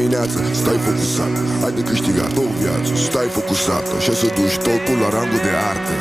dimineață, stai focusat, ai de câștigat o viață, stai focusat și să duci totul la rangul de artă.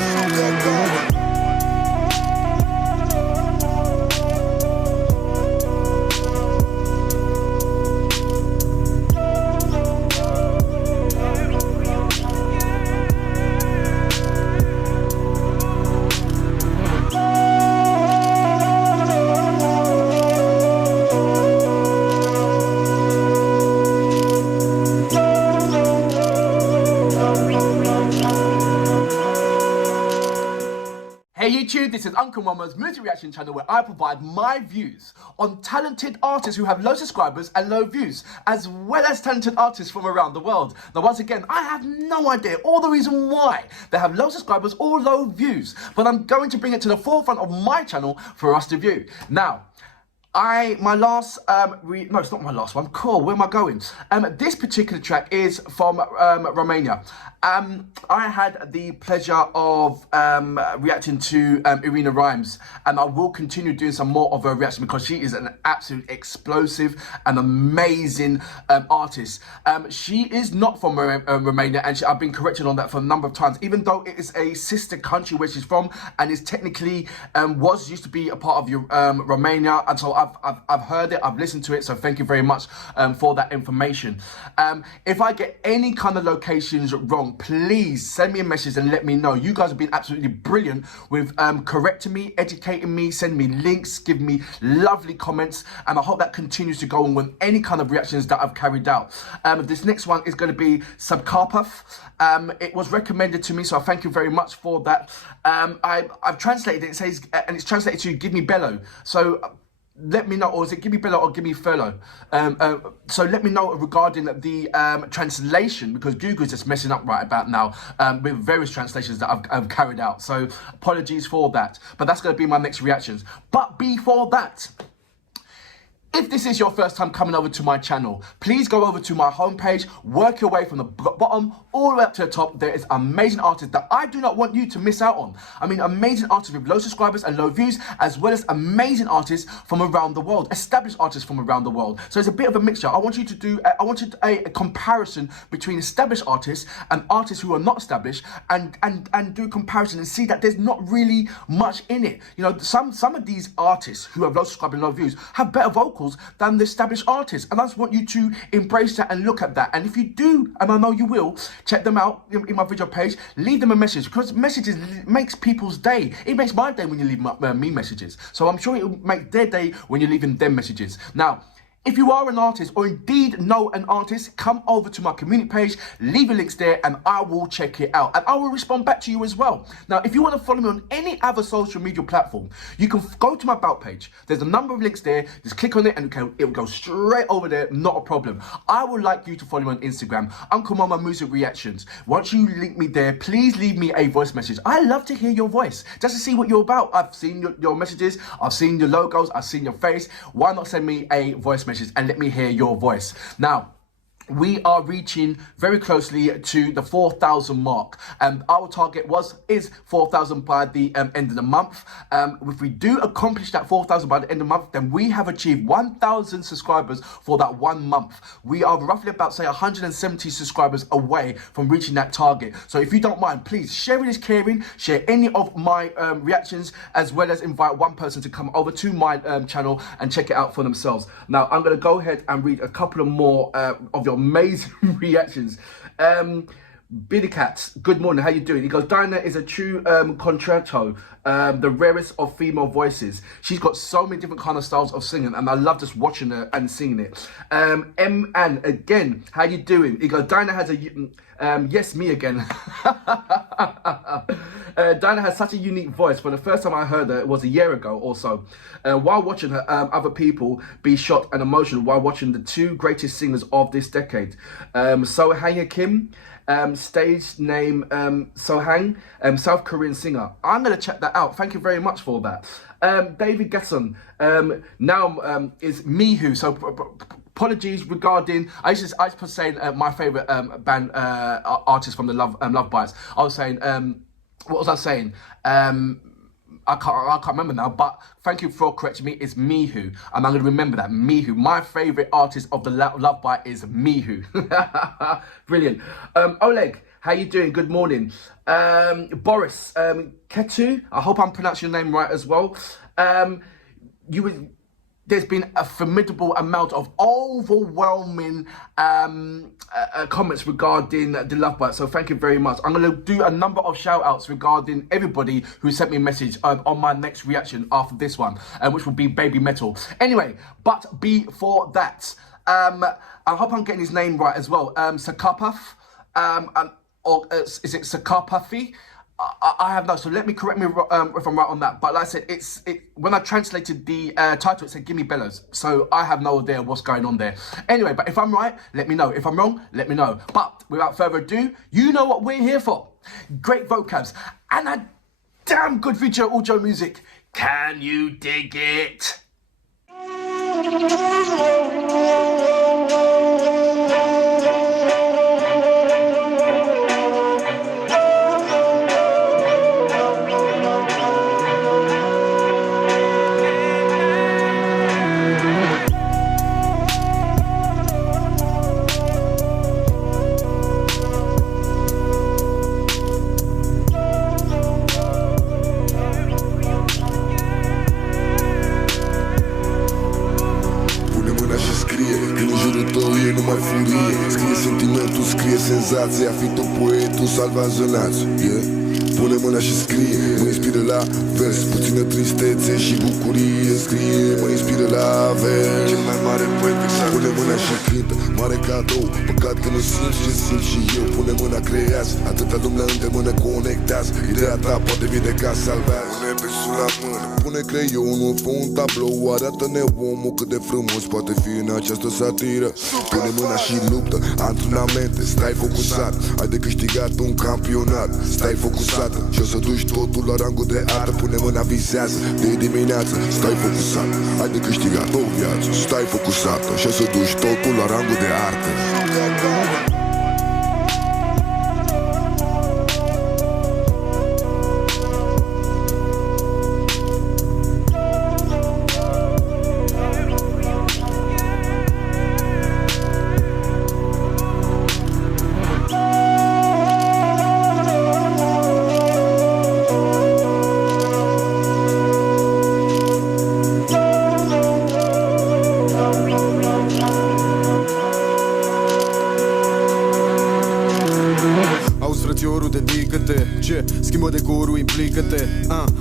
YouTube, this is Uncle Mama's music reaction channel where I provide my views on talented artists who have low subscribers and low views, as well as talented artists from around the world. Now, once again, I have no idea or the reason why they have low subscribers or low views, but I'm going to bring it to the forefront of my channel for us to view. Now, my last, no, it's not my last one. Cool, where am I going? This particular track is from Romania. I had the pleasure of reacting to Irina Rhymes, and I will continue doing some more of her reaction because she is an absolute explosive and amazing artist. She is not from Romania, and I've been corrected on that for a number of times, even though it is a sister country where she's from and is technically used to be a part of Romania, and so I've heard it, I've listened to it, so thank you very much for that information. If I get any kind of locations wrong, please send me a message and let me know. You guys have been absolutely brilliant with correcting me, educating me, sending me links, giving me lovely comments, and I hope that continues to go on with any kind of reactions that I've carried out. This next one is going to be SUBCARPAŞI. It was recommended to me, so I thank you very much for that. I've translated it, it says, and it's translated to give me bellow. So let me know, or is it give me bellow or give me fellow? So let me know regarding the translation, because Google is just messing up right about now with various translations that I've carried out. So apologies for that, but that's going to be my next reactions. But before that, if this is your first time coming over to my channel, please go over to my homepage, work your way from the bottom all the way up to the top. There is amazing artists that I do not want you to miss out on. I mean, amazing artists with low subscribers and low views, as well as amazing artists from around the world, established artists from around the world. So it's a bit of a mixture. I want you to do, a comparison between established artists and artists who are not established, and do a comparison and see that there's not really much in it. You know, some of these artists who have low subscribers and low views have better vocals than the established artists, and I just want you to embrace that and look at that. And if you do, and I know you will, check them out in my video page, leave them a message, because messages makes people's day. It makes my day when you leave me messages, so I'm sure it will make their day when you're leaving them messages. Now, if you are an artist, or indeed know an artist, come over to my community page, leave your links there, and I will check it out. And I will respond back to you as well. Now, if you want to follow me on any other social media platform, you can go to my About page. There's a number of links there. Just click on it and it will go straight over there, not a problem. I would like you to follow me on Instagram, Uncle Mama Music Reactions. Once you link me there, please leave me a voice message. I love to hear your voice, just to see what you're about. I've seen your messages, I've seen your logos, I've seen your face. Why not send me a voice message and let me hear your voice? Now, we are reaching very closely to the 4,000 mark, and our target is 4,000 by the end of the month. If we do accomplish that 4,000 by the end of the month, then we have achieved 1,000 subscribers for that 1 month. We are roughly about, say, 170 subscribers away from reaching that target. So if you don't mind, please share it is caring, share any of my reactions, as well as invite one person to come over to my channel and check it out for themselves. Now, I'm going to go ahead and read a couple of more of your amazing reactions. Billy Cats, good morning, how you doing? He goes, Dinah is a true contralto, the rarest of female voices. She's got so many different kind of styles of singing, and I love just watching her and singing it. Ann, again, how you doing? He goes, Dinah has a, yes, me again. Dinah has such a unique voice. For the first time I heard her, it was a year ago or so. While watching her, other people be shocked and emotional while watching the two greatest singers of this decade. Sohang Kim, stage name Sohang, South Korean singer. I'm going to check that out. Thank you very much for that. David Gesson, now is Mihu. So apologies regarding, I used to say my favourite band artist from the Love Bites. I was saying, what was I saying? I can't remember now, but thank you for correcting me. It's Mihu, and I'm going to remember that. Mihu. My favourite artist of the Love Bite is Mihu. Brilliant. Oleg, how you doing? Good morning. Boris, Ketu, I hope I'm pronouncing your name right as well. There's been a formidable amount of overwhelming comments regarding the Love Bite, so thank you very much. I'm going to do a number of shout outs regarding everybody who sent me a message on my next reaction after this one, which will be Baby Metal. Anyway, but before that, I hope I'm getting his name right as well. SUBCARPAŞI, or is it SUBCARPAŞI? I have no, so let me correct me if I'm right on that. But like I said, when I translated the title, it said "Gimme Bellows," so I have no idea what's going on there. Anyway, but if I'm right, let me know. If I'm wrong, let me know. But without further ado, you know what we're here for: great vocabs and a damn good video audio music. Can you dig it? Senzația, fi tu poetul, salvează națul, yeah? Pune mâna și scrie, mă inspiră la vers, puțină tristețe și bucurie. Scrie, mă inspiră la vers, cel mai mare poet fixat. Pune mâna și cântă, mare cadou, păcat că nu simți ce simt și eu. Pune mâna, creează, atâta lumea îndemână, conectează. Ideea ta poate vindeca, salvează. Pune pensul la mână, pune creionul, fă un tablou, arată-ne omul cât de frumos poate fi în această satiră. Pune mâna și luptă, antrenamente, stai focusat, ai de câștigat un campionat. Stai focusat și o să duci totul la rangul de artă. Pune mâna, visează de dimineață. Stai focusat, ai de câștigat o viață. Stai focusat și o să duci totul la rangul de artă. Schimbă decorul, implică-te,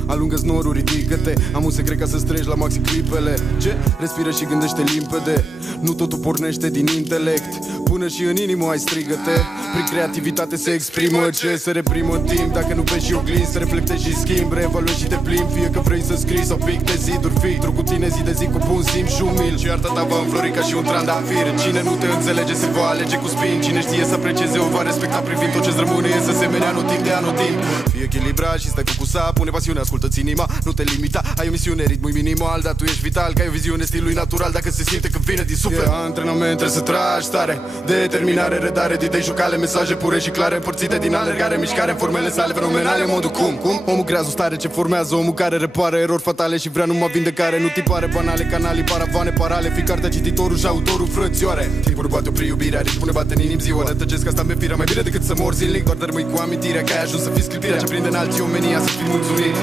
alungă znorul, ridică-te. Am un secret ca să strângi la maxim clipele. Ce? Respiră și gândește limpede. Nu totul pornește din intelect. Până și în inimă ai strigă-te. Prin creativitate se exprimă ce se reprimă în timp. Dacă nu vezi și oglinzi, să reflectezi și schimbi. Reevaluezi și te plimbi, fie că vrei să scrii sau pic de ziduri. Filtru cu tine zi de zi cu bun simț și umil. Și arta ta va înflori ca și un trandafir. Cine nu te înțelege se va alege cu spin. Cine știe să aprecieze o va respecta privind tot ce-ți rămâne. Însă semenea anotimp de anotimp. Fii echilibrat și stai focusat. Pune pasiune, ascultă-ți inima. Nu te limita, ai o misiune, ritmul minimal. Dar tu ești vital, că ai o viziune stilului natural. Dacă se simte că vine din suflet, antrenament, trebuie să tragi tare. Determinare, redare, idei jucale, mesaje pure și clare, împărțite din alergare, mișcare, formele sale fenomenale, modul cum? Omul creează o stare ce formează, omul care repară erori fatale și vrea numai vindecare. Nu tipare banale, canalii, paravane, parale. Fi cartea, cititorul și autorul, frățioare. Timpul nu bate opri iubirea, ritmul ne bate în inim ziua. Ne tăcesc asta mi-e firea, mai bine decât să mor zilnic. Doar rămâi cu amintirea că ai ajuns să fii sclipirea ce prinde în alții omenia, să fii mulțumit.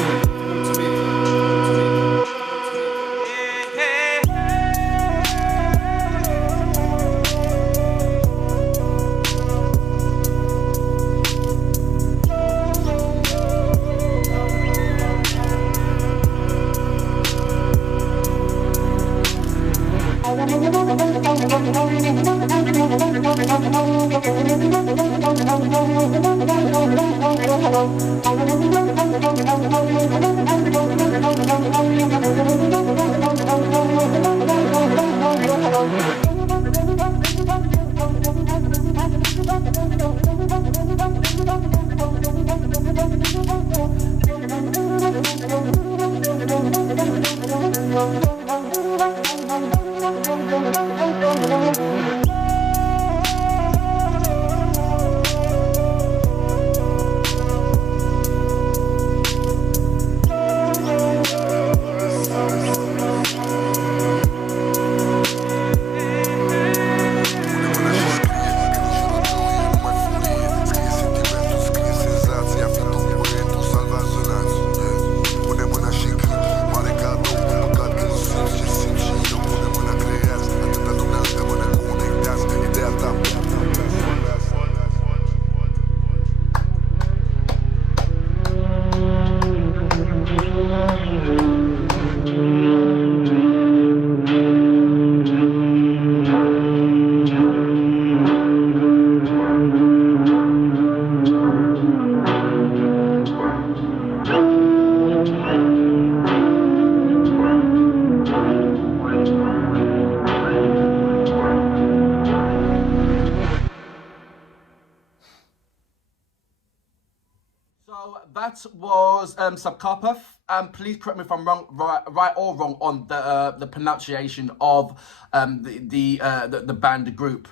That was SUBCARPAŞi. Please correct me if I'm wrong, right or wrong on the pronunciation of the band, the group.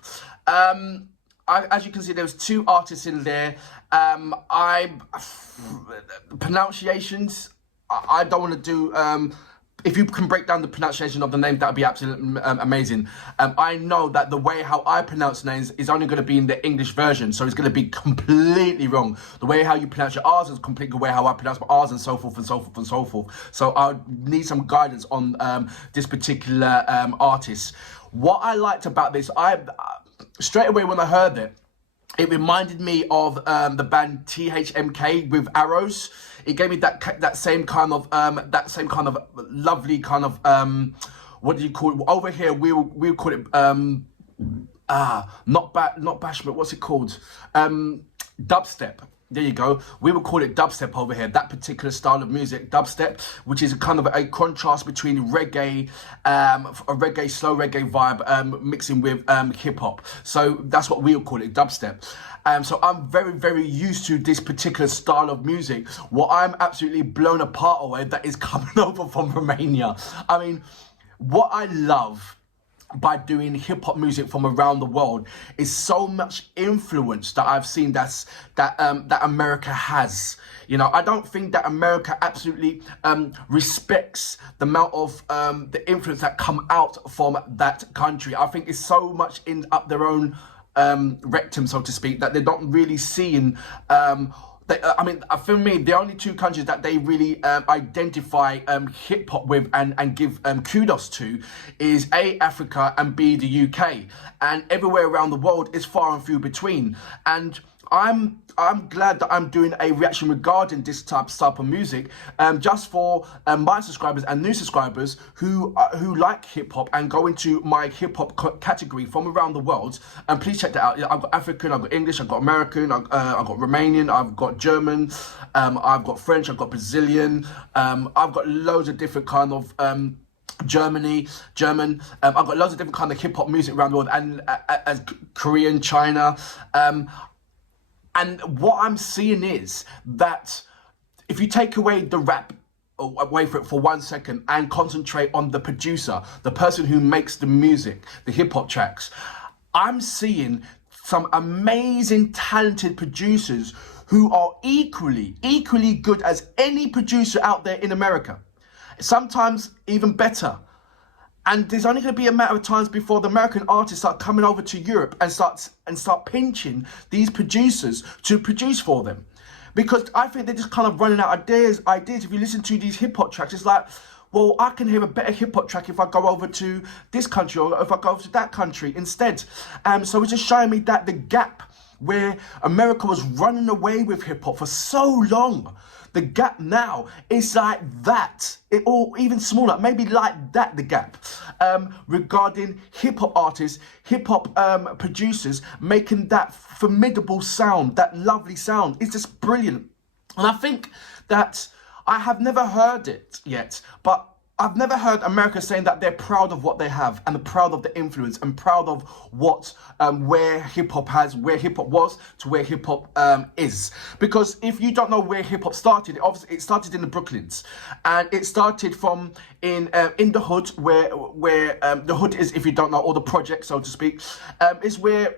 As you can see, there's two artists in there. Pronunciations, I don't want to do. If you can break down the pronunciation of the name, that would be absolutely amazing. I know that the way how I pronounce names is only going to be in the English version, so it's going to be completely wrong. The way how you pronounce your R's is completely the way how I pronounce my R's, and so forth and so forth and so forth. So I need some guidance on this particular artist. What I liked about this, straight away when I heard it, it reminded me of the band THMK with Arrows. It gave me that same kind of lovely kind of what do you call it? Over here we'll call it not bashment. What's it called? Dubstep. There you go. We would call it dubstep over here. That particular style of music, dubstep, which is kind of a contrast between reggae, a reggae, slow reggae vibe, mixing with hip hop. So that's what we would call it, dubstep. So I'm very, very used to this particular style of music. What I'm absolutely blown apart away that is coming over from Romania. I mean, what I love by doing hip-hop music from around the world is so much influence that I've seen that America has. You know, I don't think that America absolutely respects the amount of the influence that come out from that country. I think it's so much in up their own rectum, so to speak, that they're not really seeing I mean, for me, the only two countries that they really identify hip-hop with and give kudos to is A, Africa, and B, the UK. And everywhere around the world is far and few between. And I'm glad that I'm doing a reaction regarding this type of music, just for my subscribers and new subscribers who like hip hop and go into my hip hop category from around the world. And please check that out. I've got African, I've got English, I've got American, I've got Romanian, I've got German, I've got French, I've got Brazilian, I've got loads of different kind of German. I've got loads of different kind of hip hop music around the world, and Korean, China. And what I'm seeing is that if you take away the rap, away for it for 1 second, and concentrate on the producer, the person who makes the music, the hip hop tracks, I'm seeing some amazing, talented producers who are equally good as any producer out there in America. Sometimes even better. And there's only going to be a matter of times before the American artists start coming over to Europe and start pinching these producers to produce for them, because I think they're just kind of running out of ideas. If you listen to these hip hop tracks, it's like, well, I can hear a better hip hop track if I go over to this country or if I go over to that country instead. So it's just showing me that the gap where America was running away with hip hop for so long, the gap now is like that, or even smaller, maybe like that, the gap, regarding hip-hop artists, hip-hop producers making that formidable sound, that lovely sound. It's just brilliant. And I think that I have never heard it yet, but I've never heard America saying that they're proud of what they have and proud of the influence and proud of what, where hip hop was to where hip hop is. Because if you don't know where hip hop started, obviously it started in the Brooklyns, and it started from in the hood, where the hood is, if you don't know, or the project, so to speak, is where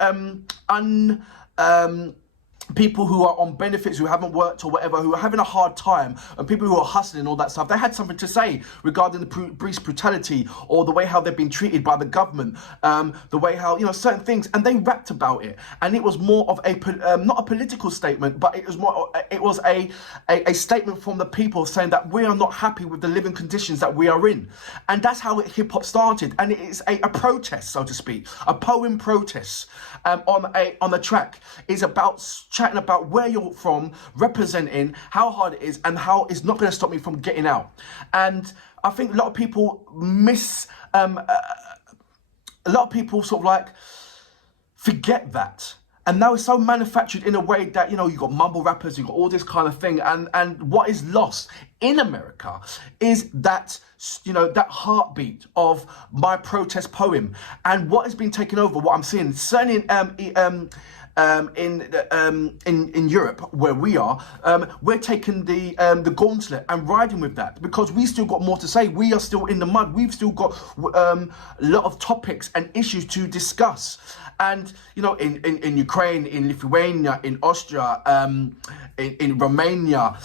people who are on benefits, who haven't worked or whatever, who are having a hard time, and people who are hustling and all that stuff, they had something to say regarding the police brutality or the way how they've been treated by the government, the way how, you know, certain things, and they rapped about it. And it was more of a not a political statement, but it was a statement from the people saying that we are not happy with the living conditions that we are in. And that's how hip hop started. And it is a protest, so to speak, a poem protest on a track is about chatting about where you're from, representing how hard it is, and how it's not going to stop me from getting out. And I think a lot of people sort of like forget that. And now it's so manufactured in a way that, you know, you've got mumble rappers, you've got all this kind of thing. And what is lost in America is that, you know, that heartbeat of my protest poem. And what has been taken over, what I'm seeing, certainly in Europe, where we are, we're taking the gauntlet and riding with that, because we still got more to say. We are still in the mud. We've still got a lot of topics and issues to discuss. And you know, in Ukraine, in Lithuania, in Austria, in Romania,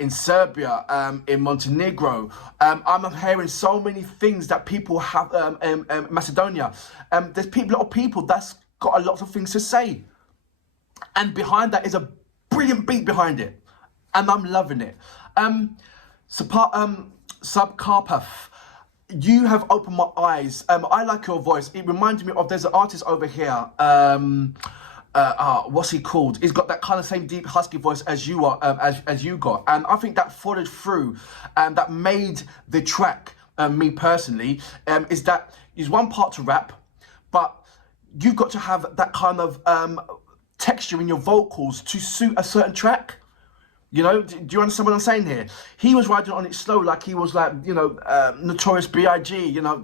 in Serbia, in Montenegro, I'm hearing so many things that people have. Macedonia, there's a lot of people that's got a lot of things to say, and behind that is a brilliant beat behind it, and I'm loving it. SUBCARPAŞI, you have opened my eyes. I like your voice. It reminds me of, there's an artist over here, what's he called? He's got that kind of same deep husky voice as you are, as you got, and I think that followed through, and that made the track, me personally, is that is one part to rap, but you've got to have that kind of texture in your vocals to suit a certain track. You know, do you understand what I'm saying here? He was riding on it slow, like he was like, you know, Notorious B.I.G., you know,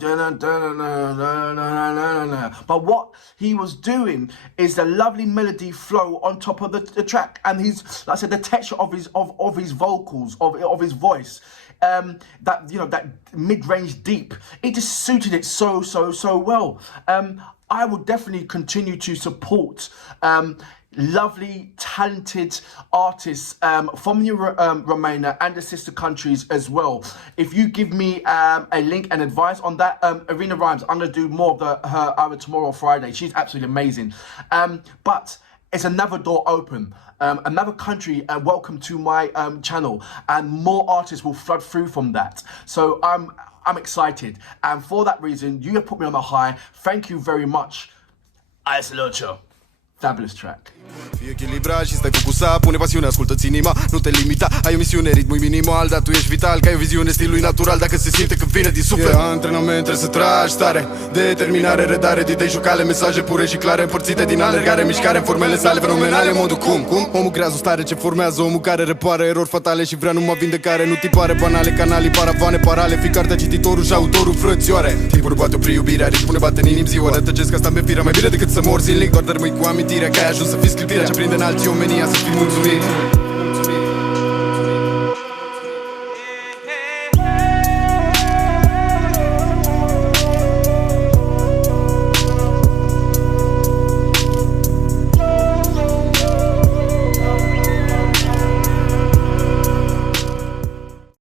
but what he was doing is the lovely melody flow on top of the track, and he's, like I said, the texture of his vocals, of his voice, that, you know, that mid-range deep, it just suited it so well. I would definitely continue to support lovely, talented artists from Romania and the sister countries as well. If you give me a link and advice on that, Arena Rhymes, I'm going to do more of her either tomorrow or Friday. She's absolutely amazing. But it's another door open. Another country, welcome to my channel, and more artists will flood through from that. So I'm excited, and for that reason, you have put me on a high. Thank you very much. I salute you. Fabulous track. Fii echilibrat și stai focusat, pune pasiune, ascultă-ți inima, nu te limita. Ai o misiune, ritmul minimal, dar tu ești vital, că ai o viziune, stilul natural, dacă se simte că vine din suflet. Antrenament, trebuie să tragi tare, determinare, redare, idei jucale, mesaje pure și clare, împărțite din alergare, mișcare, formele sale fenomenale, modul cum? Omul creează o stare ce formează, omul care repară erori fatale și vrea numai vindecare, nu tipare banale, canalii, paravane, parale, fi cartea, cititorul și autorul, frățioare. Timpul nu poate opri iubirea, ritmul ne bate în inim ziua, rătăcesc asta pe firea, mai bine decât să mor zilnic, doar dărmâi cu amintirea că ai ajuns să fii sclipirea ce prinde în alții omenia, să fii mulțumit.